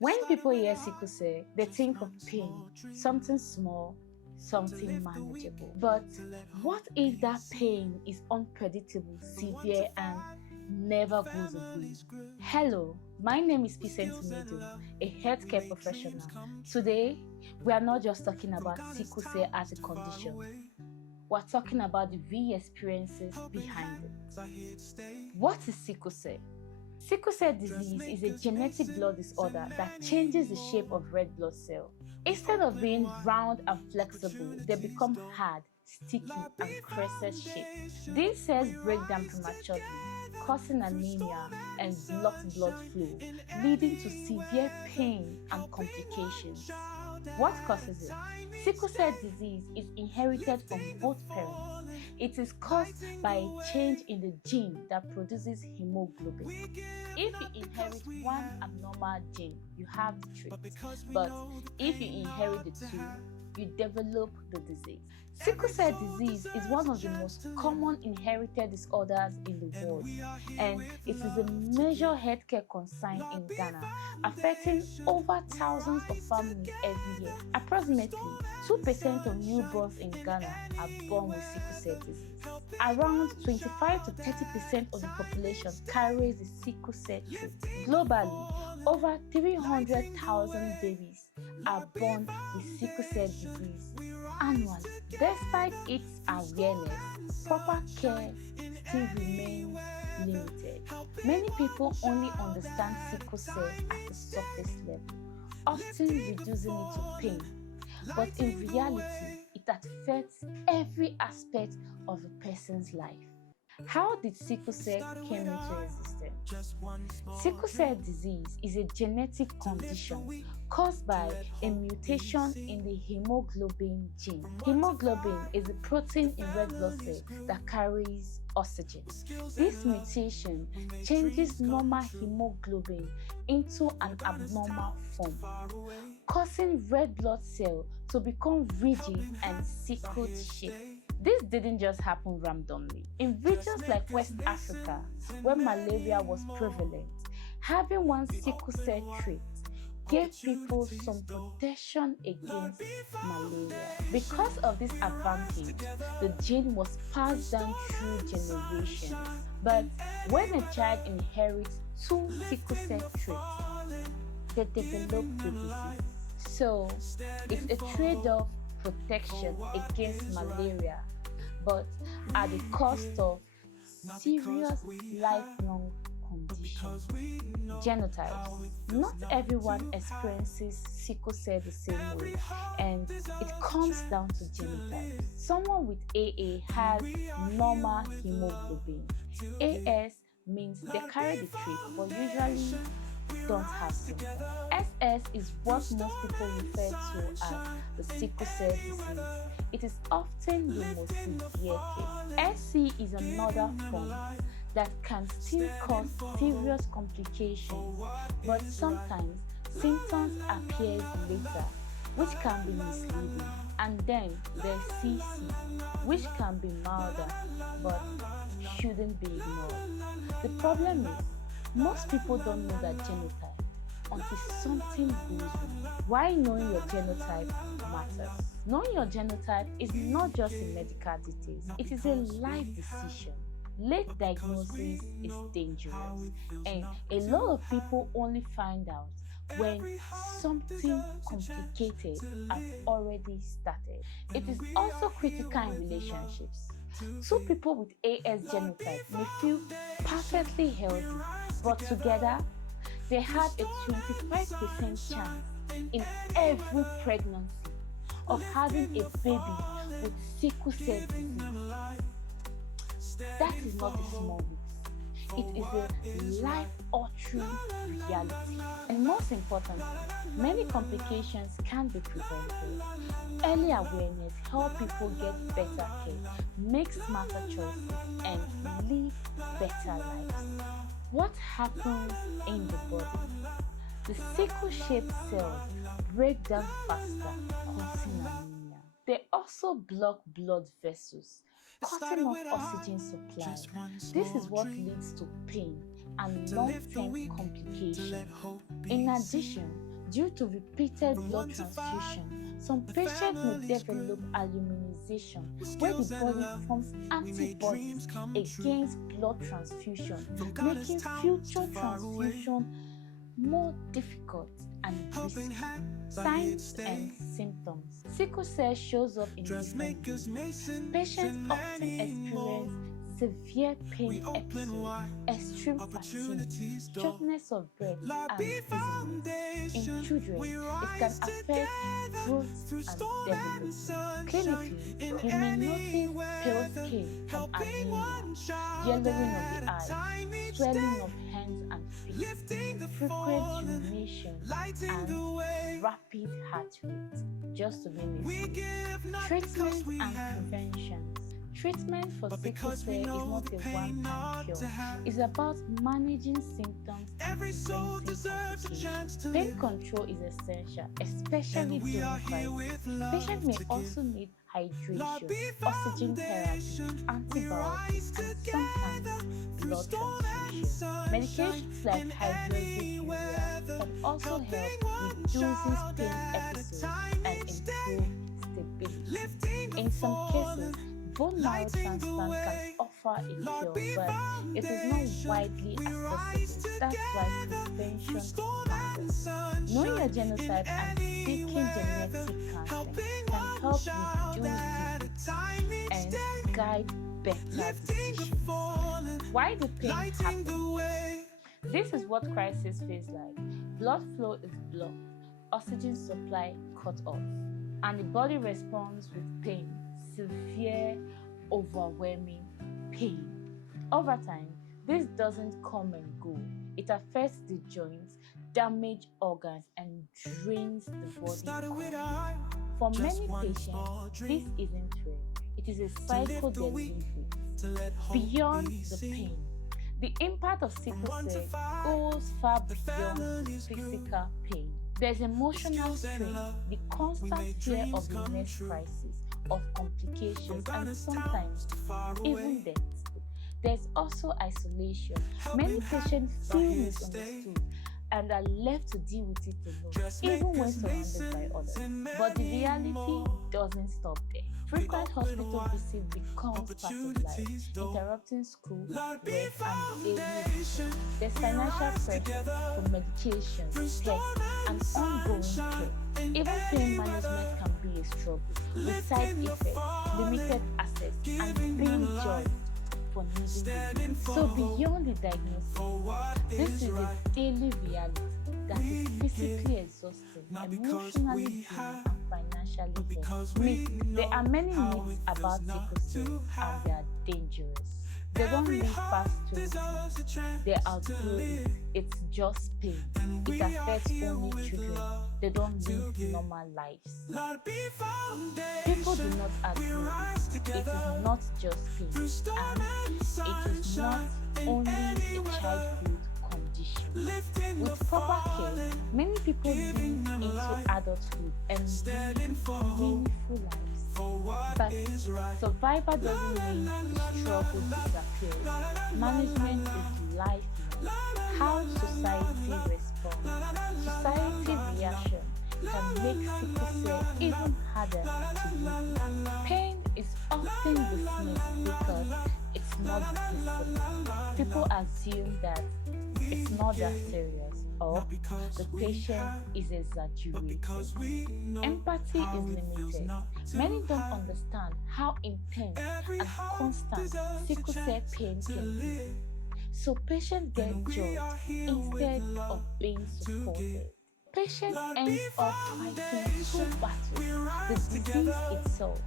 When people hear sickle cell, they think of pain, something small, something manageable. But what if that pain is unpredictable, severe, and never goes away? Hello, my name is Peacesent Onyedum, a healthcare professional. Today, we are not just talking about sickle cell as a condition. We're talking about the real experiences behind it. What is sickle cell? Sickle cell disease is a genetic blood disorder that changes the shape of red blood cells. Instead of being round and flexible, they become hard, sticky, and crescent-shaped. These cells break down prematurely, causing anemia and blocked blood flow, leading to severe pain and complications. What causes it? Sickle cell disease is inherited from both parents. It is caused by a change in the gene that produces hemoglobin. If you inherit one abnormal gene, you have the trait. But if you inherit the two, you develop the disease. Sickle cell disease is one of the most common inherited disorders in the world, and it is a major healthcare concern in Ghana, affecting over thousands of families every year. Approximately 2% of newborns in Ghana are born with sickle cell disease. Around 25 to 30% of the population carries the sickle cell trait. Globally, over 300,000 babies are born with sickle cell disease annually. Despite its awareness, proper care still remains limited. Many people only understand sickle cell at the surface level, often reducing it to pain. But in reality, it affects every aspect of a person's life. How did sickle cell come into existence? Sickle cell disease is a genetic condition caused by a mutation in the hemoglobin gene. Hemoglobin is a protein in red blood cells that carries oxygen. This mutation changes normal hemoglobin into an abnormal form, causing red blood cells to become rigid and sickle shaped. This didn't just happen randomly. In regions like West Africa, where malaria was prevalent, having one sickle cell trait gave people some protection against malaria. Because of this advantage, the gene was passed down through generations. But when a child inherits two sickle cell traits, they develop the disease. So, it's a trade-off protection against malaria, but at the cost of serious lifelong conditions. Genotypes. Not everyone experiences sickle cell the same way, and it comes down to genotypes. Someone with AA has normal hemoglobin. AS means they carry the trait, but usually don't have symptoms. SS is what most people refer to as the sickle cell disease. It is often the most severe case. SC is another form that can still cause serious complications, but sometimes symptoms appear later, which can be misleading. And then there's CC, which can be milder, but shouldn't be ignored. The problem is, most people don't know that genotype until something goes wrong. Why knowing your genotype matters? Knowing your genotype is not just a medical details, it is a life decision. Late diagnosis is dangerous, and a lot of people only find out when something complicated has already started. It is also critical in relationships. Two people with AS genotype may feel perfectly healthy, but together they have a 25% chance in every pregnancy of having a baby with sickle cell disease. That is not a small risk. It is a life-altering reality. And most importantly, many complications can be prevented. Early awareness helps people get better care, make smarter choices, and live better lives. What happens in the body? The sickle-shaped cells break down faster, causing anemia. They also block blood vessels, cutting off oxygen supply. This is what leads to pain and long-term complications. In addition, Due to repeated blood transfusion, some patients may develop aluminization, where the body forms antibodies against blood transfusion, making future transfusion more difficult and risky. Signs and symptoms. Sickle cell shows up in different ways. Patients often experience severe pain episodes, extreme fatigue, shortness of breath, and dizziness. In children, it can affect growth and development. Clinically, you may notice pale skin from anemia, yellowing of the eyes, swelling of hands and feet, frequent urination, and rapid heart rate, just to name a few. Treatment and prevention. Treatment for sickle cell is not a one-time cure. It's about managing symptoms and preventing complications. Pain control is essential, especially during crisis. Patients may also need hydration, oxygen therapy, antibiotics, and sometimes blood transfusion. Medications like hydroxyurea can also help reduce pain episodes and improve stability. In some cases, bone marrow transplant can offer a cure, but it is not widely accessible. That's why prevention matters. Knowing your genotype and seeking genetic counseling can help reduce disease and guide better decisions. Why the pain happens? This is what crisis feels like. Blood flow is blocked, oxygen supply cut off, and the body responds with pain. Severe, overwhelming pain. Over time, this doesn't come and go. It affects the joints, damages organs, and drains the body. For many patients, this isn't rare. It is a cycle they live with. Beyond the pain, the impact of sickle cell goes far beyond physical pain. There's emotional strain, the constant fear of the next crisis, of complications, and sometimes even death. There's also isolation. Many patients feel misunderstood and are left to deal with it alone, even when surrounded by others. But the reality doesn't stop there. Frequent hospital visits becomes part of life, interrupting school, work, and daily routine. There's financial pressure for medication, tests, and ongoing care. Even pain management can be a struggle, with side effects, limited access, and being judged for needing it. So beyond the diagnosis, this is a daily reality that is physically exhausting, emotionally draining, and financially heavy. There are many myths about sickle cell, and they are dangerous. They don't live past 20. They outgrow it. It's just pain. It affects only children. They don't live normal lives. People do not agree. It is not just pain, and it is not only a childhood condition. With proper care, many people live into adulthood and live meaningful lives. But survival doesn't mean the struggle disappears. Management is lifelong. How society responds, society reaction can make sickle cell even harder to live. Pain is often dismissed because it's not visible. People assume that it's not that serious, or the patient is exaggerating. Empathy is limited. Many don't understand how intense and constant sickle cell pain can be. So patients get judged instead of being supported. Patients end up fighting two battles: the disease itself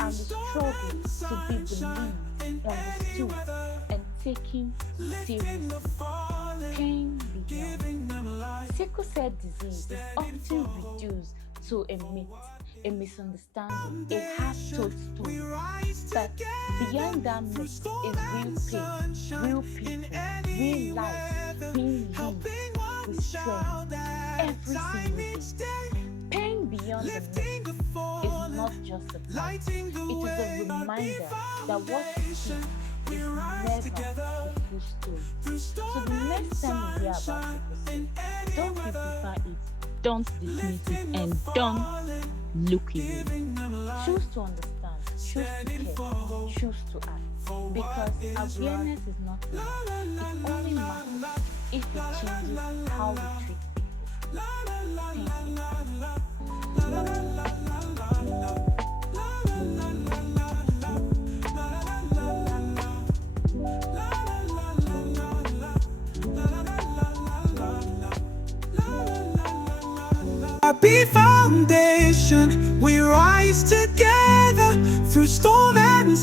and the struggle to be believed, understood, and taken seriously. Pain beyond. Sickle cell disease is often reduced to a myth, a misunderstanding, a half-told story. But beyond that myth is real pain, real people, real life being lived with strength every single day. Pain beyond the myth is not just a plan. It is a reminder that what you see is never the full story. So the next time you hear about sickle cell, don't simplify it. don't dismiss it, and don't look away. Choose to understand, choose to care, choose to act. Because awareness is not enough. It only matters if it changes how we treat people. Larbi Foundation, we rise together through storm and